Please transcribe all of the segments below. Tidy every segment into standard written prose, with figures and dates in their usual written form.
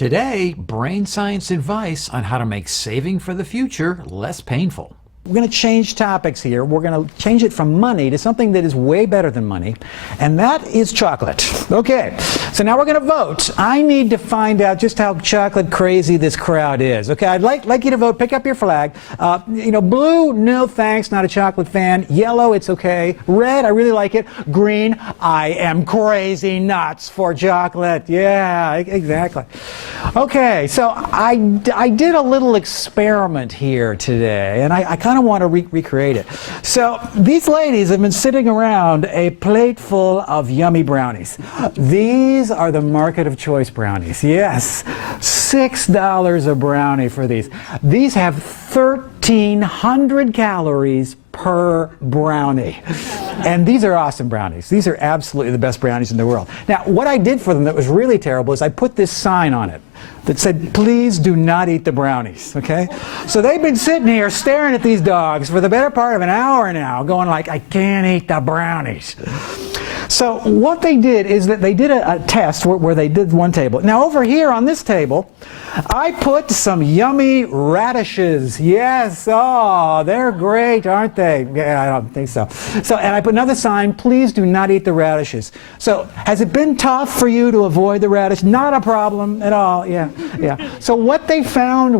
Today, brain science advice on how to make saving for the future less painful. We're going to change topics here. We're going to change it from money to something that is way better than money, and that is chocolate. Okay, so now we're going to vote. I need to find out just how chocolate crazy this crowd is. Okay, I'd like you to vote. Pick up your flag. Blue, no thanks, not a chocolate fan. Yellow, it's okay. Red, I really like it. Green, I am crazy nuts for chocolate. Yeah, exactly. Okay, so I did a little experiment here today, and I kind of want to recreate it. So these ladies have been sitting around a plate full of yummy brownies. These are the market of choice brownies. Yes, $6 a brownie for these. These have 1,300 calories per brownie. And these are awesome brownies. These are absolutely the best brownies in the world. Now, what I did for them that was really terrible is I put this sign on it that said, please do not eat the brownies, okay? So they've been sitting here staring at these dogs for the better part of an hour now, going like, I can't eat the brownies. So what they did is that they did a test where they did one table. Now over here on this table, I put some yummy radishes. Yes, oh, they're great, aren't they? Yeah, I don't think so. And I put another sign, please do not eat the radishes. So has it been tough for you to avoid the radish? Not a problem at all, yeah. So what they found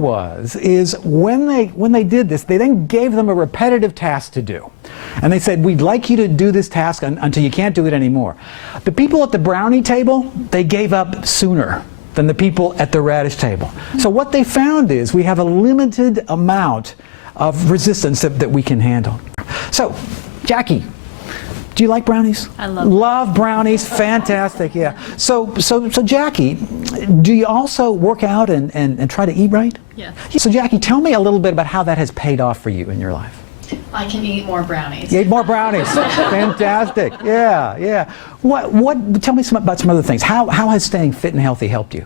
is when they did this, they then gave them a repetitive task to do. And they said, we'd like you to do this task until you can't do it anymore. The people at the brownie table, they gave up sooner than the people at the radish table. So what they found is we have a limited amount of resistance that we can handle. So, Jackie, do you like brownies? I love brownies. Fantastic, yeah. So Jackie, do you also work out and try to eat right? Yes. So Jackie, tell me a little bit about how that has paid off for you in your life. I can eat more brownies. You ate more brownies. Fantastic. Yeah. What? Tell me about some other things. How has staying fit and healthy helped you?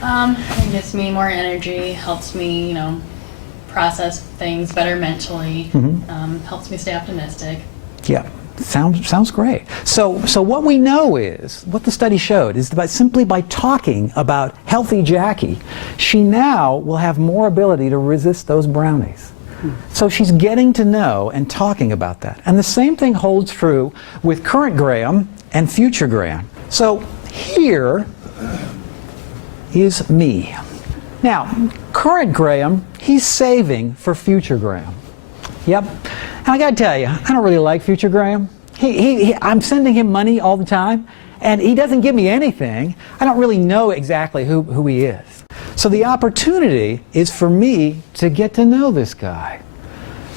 It gives me more energy, helps me, process things better mentally, helps me stay optimistic. Yeah. Sounds great. So what we know is, what the study showed, is that simply by talking about healthy Jackie, she now will have more ability to resist those brownies. So she's getting to know and talking about that. And the same thing holds true with current Graeme and future Graeme. So here is me. Now, current Graeme, he's saving for future Graeme. Yep. And I gotta tell you, I don't really like future Graeme. I'm sending him money all the time, and he doesn't give me anything. I don't really know exactly who he is. So the opportunity is for me to get to know this guy,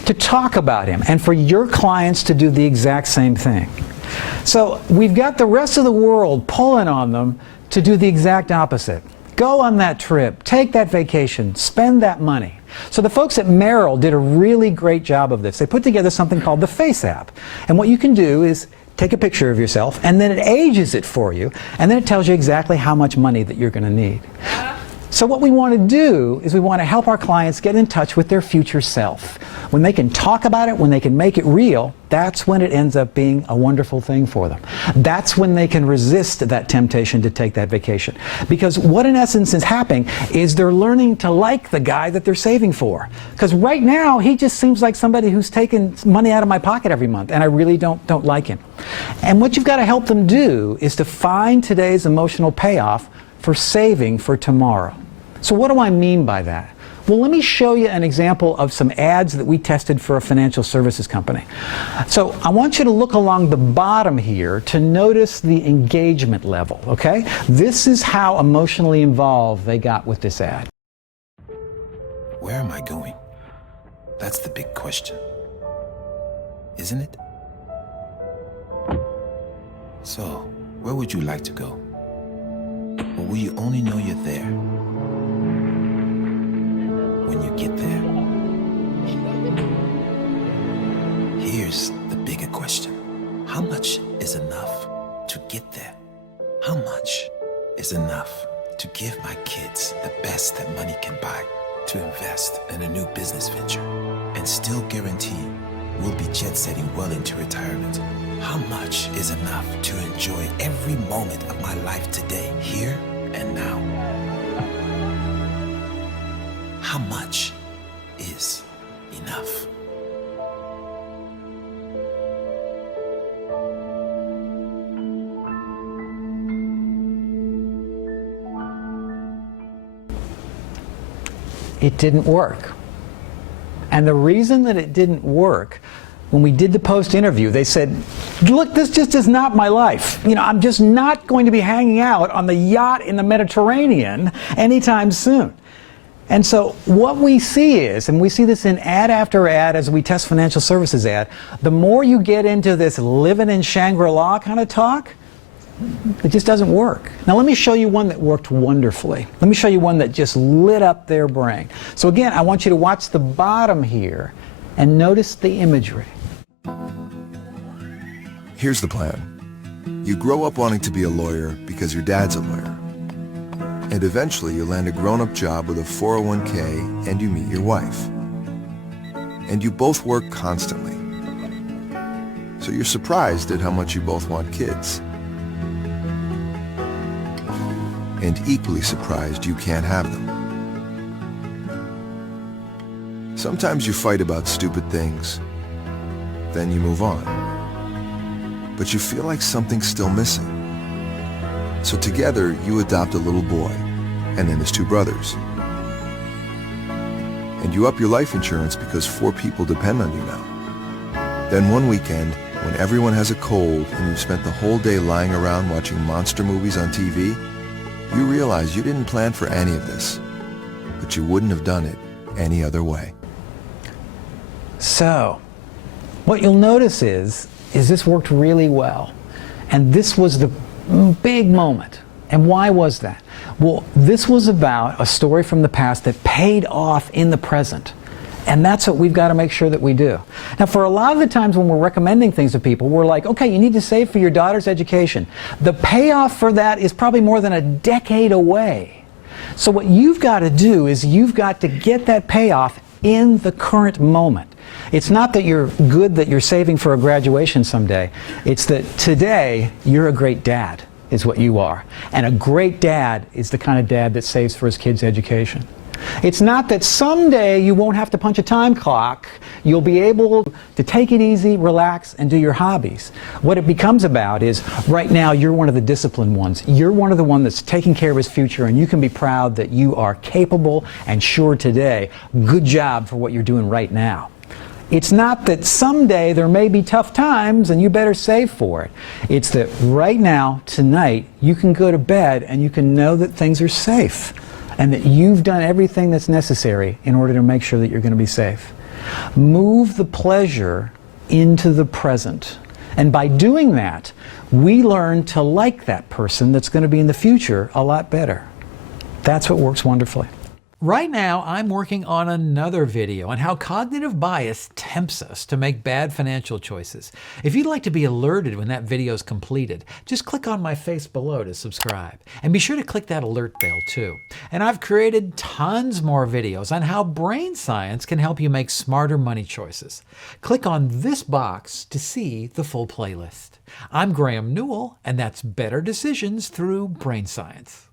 to talk about him, and for your clients to do the exact same thing. So we've got the rest of the world pulling on them to do the exact opposite. Go on that trip, take that vacation, spend that money. So the folks at Merrill did a really great job of this. They put together something called the Face app. And what you can do is take a picture of yourself, and then it ages it for you, and then it tells you exactly how much money that you're going to need. So what we want to do is we want to help our clients get in touch with their future self. When they can talk about it, when they can make it real, that's when it ends up being a wonderful thing for them. That's when they can resist that temptation to take that vacation. Because what in essence is happening is they're learning to like the guy that they're saving for. Because right now, he just seems like somebody who's taking money out of my pocket every month, and I really don't like him. And what you've got to help them do is to find today's emotional payoff for saving for tomorrow. So what do I mean by that? Well, let me show you an example of some ads that we tested for a financial services company. So I want you to look along the bottom here to notice the engagement level, okay? This is how emotionally involved they got with this ad. Where am I going? That's the big question, isn't it? So, where would you like to go? Or will you only know you're there when you get there? Here's the bigger question. How much is enough to get there? How much is enough to give my kids the best that money can buy, to invest in a new business venture, and still guarantee we'll be jet-setting well into retirement? How much is enough to enjoy every moment of my life today, here and now? how much is enough? It didn't work. And the reason that it didn't work, when we did the post-interview, they said, look, this just is not my life. You know, I'm just not going to be hanging out on the yacht in the Mediterranean anytime soon. And so what we see is, and we see this in ad after ad as we test financial services ad, the more you get into this living in Shangri-La kind of talk, it just doesn't work. Now let me show you one that worked wonderfully. Let me show you one that just lit up their brain. So again, I want you to watch the bottom here and notice the imagery. Here's the plan. You grow up wanting to be a lawyer because your dad's a lawyer. And eventually you land a grown-up job with a 401k and you meet your wife. And you both work constantly. So you're surprised at how much you both want kids. And equally surprised you can't have them. Sometimes you fight about stupid things. Then you move on. But you feel like something's still missing. So together you adopt a little boy, and then his two brothers. And you up your life insurance because 4 people depend on you now. Then one weekend, when everyone has a cold and you've spent the whole day lying around watching monster movies on TV, you realize you didn't plan for any of this, but you wouldn't have done it any other way. So, what you'll notice is this worked really well. And this was the big moment. And why was that? Well, this was about a story from the past that paid off in the present. And that's what we've got to make sure that we do. Now, for a lot of the times when we're recommending things to people, we're like, okay, you need to save for your daughter's education. The payoff for that is probably more than a decade away. So what you've got to do is you've got to get that payoff in the current moment. It's not that you're good that you're saving for a graduation someday. It's that today you're a great dad, is what you are. And a great dad is the kind of dad that saves for his kids' education. It's not that someday you won't have to punch a time clock. You'll be able to take it easy, relax, and do your hobbies. What it becomes about is, right now, you're one of the disciplined ones. You're one of the ones that's taking care of his future, and you can be proud that you are capable and sure today. Good job for what you're doing right now. It's not that someday there may be tough times and you better save for it. It's that right now, tonight, you can go to bed and you can know that things are safe, and that you've done everything that's necessary in order to make sure that you're going to be safe. Move the pleasure into the present. And by doing that, we learn to like that person that's going to be in the future a lot better. That's what works wonderfully. Right now, I'm working on another video on how cognitive bias tempts us to make bad financial choices. If you'd like to be alerted when that video is completed, just click on my face below to subscribe. And be sure to click that alert bell too. And I've created tons more videos on how brain science can help you make smarter money choices. Click on this box to see the full playlist. I'm Graeme Newell, and that's Better Decisions Through Brain Science.